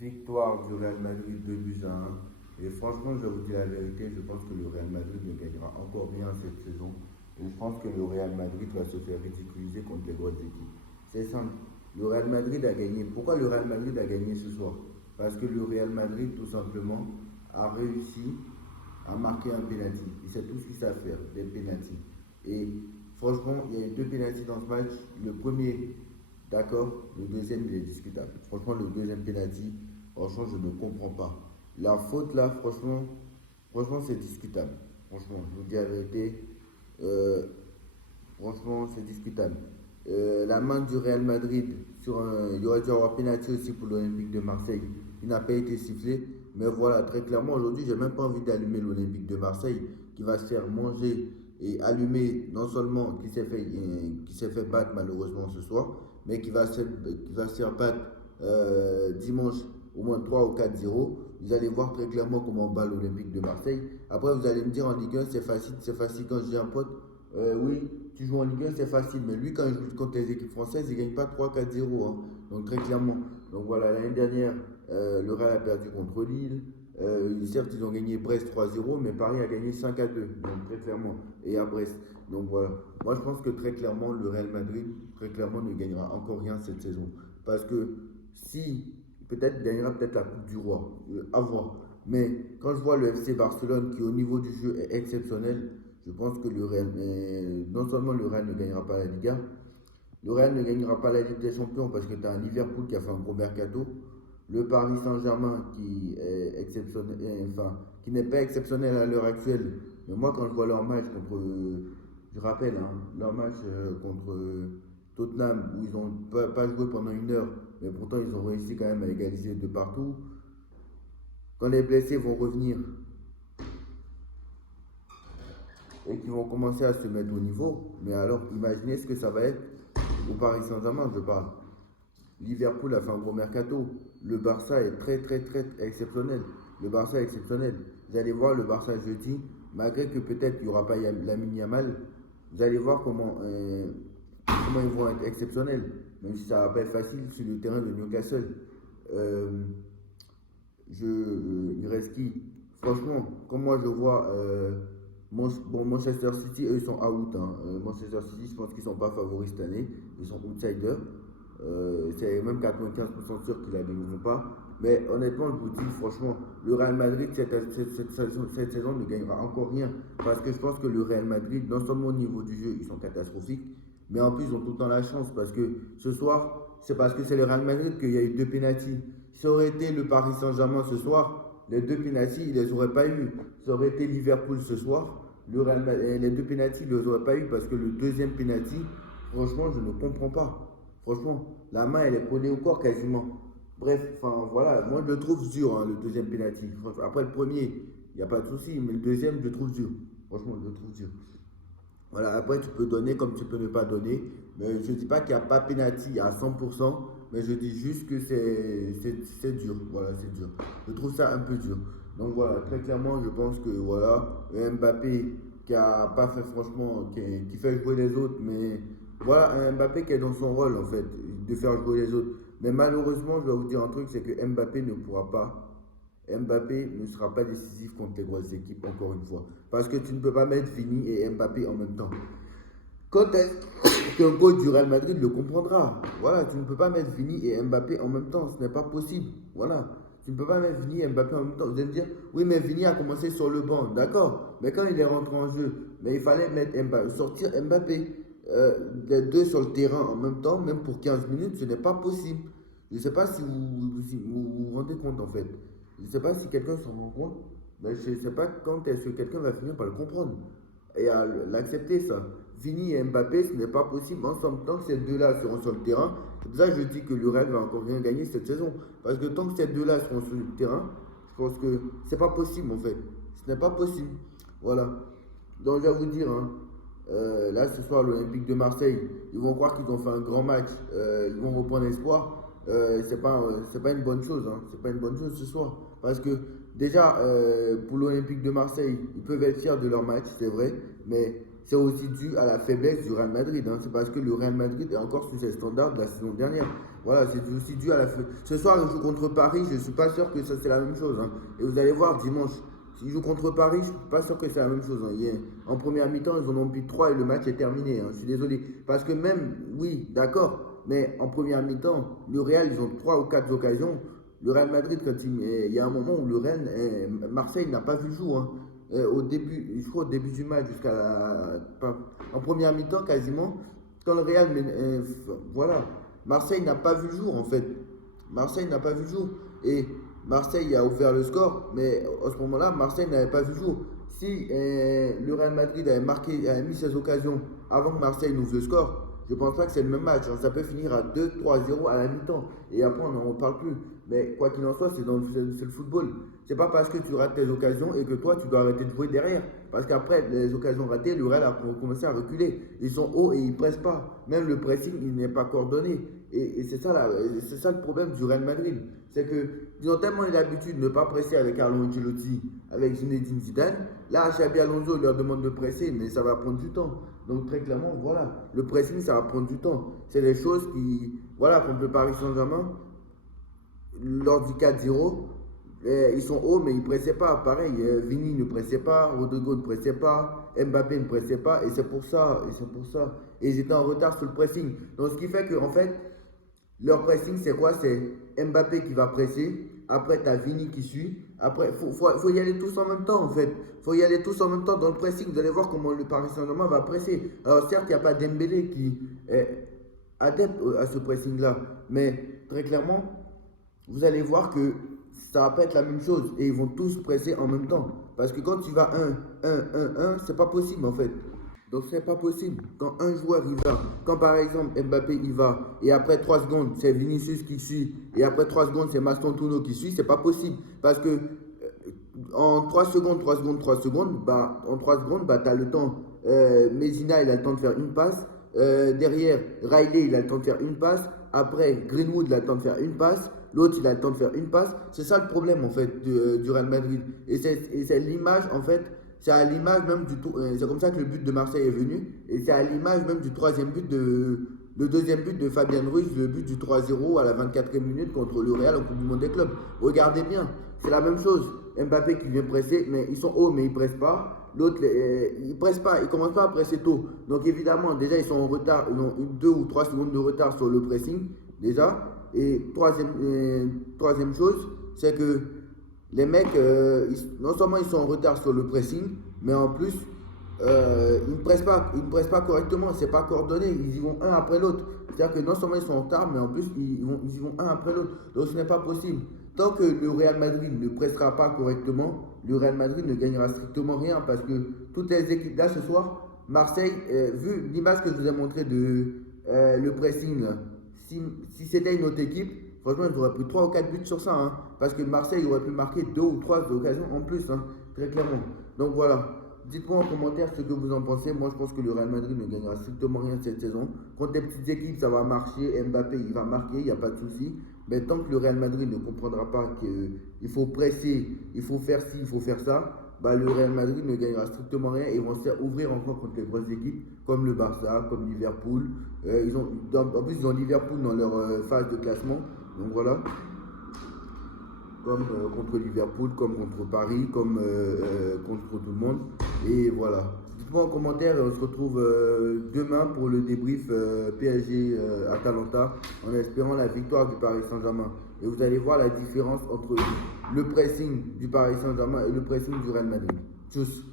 Victoire du Real Madrid 2 buts à 1. Et franchement, je vais vous dire la vérité, je pense que le Real Madrid ne gagnera encore rien cette saison. Et je pense que le Real Madrid va se faire ridiculiser contre les grosses équipes. C'est simple. Le Real Madrid a gagné. Pourquoi le Real Madrid a gagné ce soir? Parce que le Real Madrid, tout simplement, a réussi à marquer un penalty. Et c'est tout ce qu'ils savent faire, des penalties. Et franchement, il y a eu deux penalties dans ce match. Le premier, d'accord, le deuxième, il est discutable. Franchement, le deuxième penalty, franchement, je ne comprends pas. La faute là, franchement, c'est discutable. Franchement, je vous dis la vérité. euh, Franchement, c'est discutable. La main du Real Madrid sur un. Il y aurait dû avoir pénalty aussi pour l'Olympique de Marseille. Il n'a pas été sifflé. Mais voilà, très clairement, aujourd'hui, j'ai même pas envie d'allumer l'Olympique de Marseille qui va se faire manger et allumer, non seulement qui s'est fait battre malheureusement ce soir, mais qui va se faire battre dimanche au moins 3 ou 4-0. Vous allez voir très clairement comment on bat l'Olympique de Marseille. Après, vous allez me dire en Ligue 1, c'est facile quand je dis un pote. Oui, tu joues en Ligue 1, c'est facile. Mais lui, quand il joue contre les équipes françaises, il ne gagne pas 3-4-0. Hein. Donc, très clairement. Donc, voilà, l'année dernière, le Real a perdu contre Lille. Certes, ils ont gagné Brest 3-0, mais Paris a gagné 5-2. Donc, très clairement. Et à Brest. Donc, voilà. Moi, je pense que très clairement, le Real Madrid, très clairement, ne gagnera encore rien cette saison. Parce que si, peut-être, il gagnera peut-être la Coupe du Roi. À voir. Mais quand je vois le FC Barcelone, qui au niveau du jeu est exceptionnel, je pense que le Real, non seulement le Real ne gagnera pas la Liga, le Real ne gagnera pas la Ligue des Champions parce que tu as un Liverpool qui a fait un gros mercato, le Paris Saint-Germain qui est exceptionnel, enfin, qui n'est pas exceptionnel à l'heure actuelle. Mais moi, quand je vois leur match contre, je rappelle, hein, leur match contre Tottenham où ils n'ont pas joué pendant une heure, mais pourtant ils ont réussi quand même à égaliser de partout. Quand les blessés vont revenir, et qui vont commencer à se mettre au niveau. Mais alors, imaginez ce que ça va être au Paris Saint-Germain, je parle. Liverpool a fait un gros mercato. Le Barça est très, très, très exceptionnel. Le Barça est exceptionnel. Vous allez voir le Barça jeudi, malgré que peut-être il n'y aura pas Lamine Yamal, vous allez voir comment ils vont être exceptionnels. Même si ça va pas être facile sur le terrain de Newcastle. Euh, il reste qui? Franchement, comme moi je vois bon, Manchester City, eux ils sont out. Hein. Manchester City, je pense qu'ils sont pas favoris cette année. Ils sont outsiders. C'est même 95% sûr qu'ils la gagneront pas. Mais honnêtement, je vous dis, franchement, le Real Madrid, cette saison, ne gagnera encore rien. Parce que je pense que le Real Madrid, non seulement au niveau du jeu, ils sont catastrophiques, mais en plus, ils ont tout le temps la chance. Parce que ce soir, c'est parce que c'est le Real Madrid qu'il y a eu deux pénaltys. Si ça aurait été le Paris Saint-Germain ce soir, les deux pénaltys, ils les auraient pas eu. Ça aurait été Liverpool ce soir, les deux pénaltys, ils les auraient pas eu parce que le deuxième pénalty, franchement, je ne comprends pas. Franchement, la main, elle est collée au corps quasiment. Bref, enfin voilà, moi je le trouve dur, hein, le deuxième penalty. Après le premier, il n'y a pas de souci, mais le deuxième, je le trouve dur. Franchement, je le trouve dur. Voilà, après tu peux donner comme tu peux ne pas donner. Mais je ne dis pas qu'il n'y a pas penalty à 100%, mais je dis juste que c'est dur. Voilà, c'est dur. Je trouve ça un peu dur. Donc voilà, très clairement, je pense que voilà, Mbappé qui a pas fait franchement, qui fait jouer les autres, mais voilà, un Mbappé qui est dans son rôle en fait, de faire jouer les autres. Mais malheureusement, je vais vous dire un truc, c'est que Mbappé ne pourra pas. Mbappé ne sera pas décisif contre les grosses équipes, encore une fois. Parce que tu ne peux pas mettre Vini et Mbappé en même temps. Quand est-ce qu'un coach du Real Madrid le comprendra? Voilà, tu ne peux pas mettre Vini et Mbappé en même temps, ce n'est pas possible. Voilà, tu ne peux pas mettre Vini et Mbappé en même temps. Vous allez me dire, oui, mais Vini a commencé sur le banc, d'accord, mais quand il est rentré en jeu, mais il fallait mettre Mbappé, sortir Mbappé, les deux sur le terrain en même temps, même pour 15 minutes, ce n'est pas possible. Je ne sais pas si vous rendez compte en fait. Je ne sais pas si quelqu'un s'en rend compte, mais je ne sais pas quand est-ce que quelqu'un va finir par le comprendre et à l'accepter ça. Vini et Mbappé, ce n'est pas possible ensemble. Tant que ces deux-là seront sur le terrain, c'est pour ça que je dis que le Real va encore rien gagner cette saison. Parce que tant que ces deux-là seront sur le terrain, je pense que c'est pas possible en fait. Ce n'est pas possible. Voilà. Donc je vais vous dire, hein, là ce soir, l'Olympique de Marseille, ils vont croire qu'ils ont fait un grand match. Ils vont reprendre espoir. C'est pas une bonne chose. Hein. C'est pas une bonne chose ce soir. Parce que déjà, pour l'Olympique de Marseille, ils peuvent être fiers de leur match, c'est vrai. Mais c'est aussi dû à la faiblesse du Real Madrid. Hein. C'est parce que le Real Madrid est encore sous ses standards de la saison dernière. Voilà, c'est aussi dû à la faiblesse. Ce soir, ils jouent contre Paris, je ne suis pas sûr que ça c'est la même chose. Hein. Et vous allez voir dimanche, s'ils jouent contre Paris, je ne suis pas sûr que c'est la même chose. Hein. En première mi-temps, ils en ont mis 3 et le match est terminé. Hein. Je suis désolé. Parce que même, oui, d'accord, mais en première mi-temps, le Real, ils ont 3 ou 4 occasions. Le Real Madrid, il y a un moment où le Rennes, Marseille n'a pas vu le jour. Hein. Au début, je crois au début du match, en première mi-temps quasiment, quand le Real, voilà, Marseille n'a pas vu le jour en fait. Marseille n'a pas vu le jour. Et Marseille a ouvert le score, mais à ce moment-là, Marseille n'avait pas vu le jour. Si le Real Madrid avait mis ses occasions avant que Marseille n'ouvre le score, je ne pense pas que c'est le même match. Ça peut finir à 2-3-0 à la mi-temps. Et après, on n'en reparle plus. Mais quoi qu'il en soit, c'est le football. C'est pas parce que tu rates tes occasions et que toi, tu dois arrêter de jouer derrière. Parce qu'après, les occasions ratées, le Real a commencé à reculer. Ils sont hauts et ils ne pressent pas. Même le pressing, il n'est pas coordonné. Et c'est ça le problème du Real Madrid. C'est qu'ils ont tellement eu l'habitude de ne pas presser avec Carlo Ancelotti, avec Zinedine Zidane. Là, Xabi Alonso leur demande de presser, mais ça va prendre du temps. Donc très clairement, voilà, le pressing, ça va prendre du temps. C'est des choses qui, voilà, contre le Paris Saint-Germain, lors du 4-0, ils sont hauts, mais ils ne pressaient pas. Pareil, Vini ne pressait pas, Rodrigo ne pressait pas, Mbappé ne pressait pas, et c'est pour ça. Et ils étaient en retard sur le pressing. Donc ce qui fait qu'en fait, leur pressing, c'est quoi? C'est Mbappé qui va presser. Après, tu as Vini qui suit. Après, faut y aller tous en même temps, en fait. Faut y aller tous en même temps dans le pressing. Vous allez voir comment le Paris Saint-Germain va presser. Alors, certes, il n'y a pas Dembélé qui est adepte à ce pressing-là. Mais, très clairement, vous allez voir que ça va pas être la même chose. Et ils vont tous presser en même temps. Parce que quand tu vas 1, c'est pas possible, en fait. Donc c'est pas possible. Quand un joueur il va, quand par exemple Mbappé il va, et après 3 secondes c'est Vinicius qui suit, et après 3 secondes c'est Mastantuono qui suit, c'est pas possible. Parce que en 3 secondes, bah, en 3 secondes, bah, tu as le temps. Mesina il a le temps de faire une passe. Derrière, Riley il a le temps de faire une passe. Après, Greenwood il a le temps de faire une passe. L'autre il a le temps de faire une passe. C'est ça le problème en fait du Real Madrid. Et c'est l'image en fait. C'est à l'image même du tour. C'est comme ça que le but de Marseille est venu. Et c'est à l'image même du troisième but le deuxième but de Fabien Ruiz, le but du 3-0 à la 24e minute contre le Real en Coupe du Monde des clubs. Regardez bien, c'est la même chose. Mbappé qui vient presser, mais ils sont hauts, mais ils ne pressent pas. L'autre, ils ne pressent pas, ils ne commencent pas à presser tôt. Donc évidemment, déjà, ils sont en retard, ils ont 2 ou 3 secondes de retard sur le pressing, déjà. Et troisième chose, c'est que les mecs, non seulement ils sont en retard sur le pressing, mais en plus, ils ne pressent pas correctement, c'est pas coordonné, ils y vont un après l'autre. C'est-à-dire que non seulement ils sont en retard, mais en plus, ils y vont un après l'autre. Donc ce n'est pas possible. Tant que le Real Madrid ne pressera pas correctement, le Real Madrid ne gagnera strictement rien parce que toutes les équipes, là ce soir, Marseille, vu l'image que je vous ai montrée de le pressing, là, si c'était une autre équipe, franchement, ils auraient pris 3 ou 4 buts sur ça. Hein, parce que Marseille aurait pu marquer 2 ou 3 occasions en plus, hein, très clairement. Donc voilà. Dites-moi en commentaire ce que vous en pensez. Moi, je pense que le Real Madrid ne gagnera strictement rien cette saison. Contre les petites équipes, ça va marcher. Mbappé, il va marquer, il n'y a pas de souci. Mais tant que le Real Madrid ne comprendra pas qu'il faut presser, il faut faire ci, il faut faire ça, bah, le Real Madrid ne gagnera strictement rien et vont se faire ouvrir encore contre les grosses équipes comme le Barça, comme Liverpool. En plus, ils ont Liverpool dans leur phase de classement. Donc voilà. Comme contre Liverpool, comme contre Paris, comme contre tout le monde. Et voilà. Dites-moi en commentaire, on se retrouve demain pour le débrief PSG Atalanta en espérant la victoire du Paris Saint-Germain. Et vous allez voir la différence entre le pressing du Paris Saint-Germain et le pressing du Real Madrid. Tchuss.